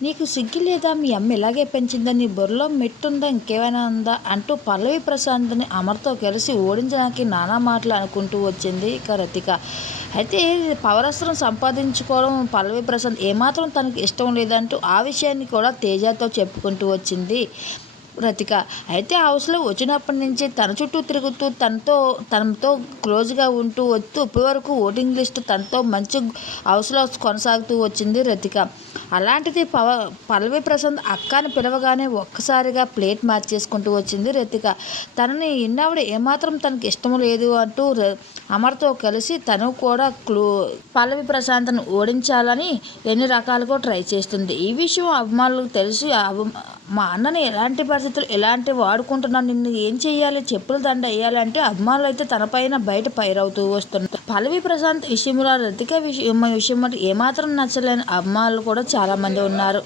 నీకు సిగ్గు లేదా? మీ అమ్మ ఇలాగే పెంచిందా? నీ బుర్రలో మెట్టుందా? ఇంకేమైనా ఉందా? అంటూ పల్లవి ప్రశాంత్ని అమర్తో కలిసి ఓడించడానికి నానా మాటలు అనుకుంటూ వచ్చింది ఇక రతిక. అయితే పవరస్త్రం సంపాదించుకోవడం పల్లవి ప్రశాంత్ ఏమాత్రం తనకు ఇష్టం లేదంటూ ఆ విషయాన్ని కూడా తేజతో చెప్పుకుంటూ వచ్చింది. రతిక అయితే హౌస్లో వచ్చినప్పటి నుంచి తన చుట్టూ తిరుగుతూ తనతో తనతో క్లోజ్గా ఉంటూ వస్తూ ఇప్పటి వరకు ఓటింగ్ లిస్ట్ తనతో మంచి హౌస్లో కొనసాగుతూ వచ్చింది రతిక. అలాంటిది పవ పల్లవి ప్రశాంత్ అక్కని పిలవగానే ఒక్కసారిగా ప్లేట్ మార్చేసుకుంటూ వచ్చింది రతిక. తనని ఇన్నావిడ ఏమాత్రం తనకి ఇష్టం లేదు అంటూ అమర్తో కలిసి తను కూడా క్లూ పల్లవి ప్రశాంత్ను ఓడించాలని ఎన్ని రకాలుగా ట్రై చేస్తుంది. ఈ విషయం అభిమానులకు తెలిసి మా అన్నని ఎలాంటి పరిస్థితులు ఎలాంటి వాడుకుంటున్నాను నిన్ను ఏం చేయాలి చెప్పులు దండ వేయాలంటే అభిమానులు అయితే తనపైన బయట పైరవుతూ వస్తున్నారు. పల్లవి ప్రశాంత్ విషయంలో రతిక విషయం విషయం ఏమాత్రం నచ్చలేని అభిమానులు కూడా చాలామంది ఉన్నారు.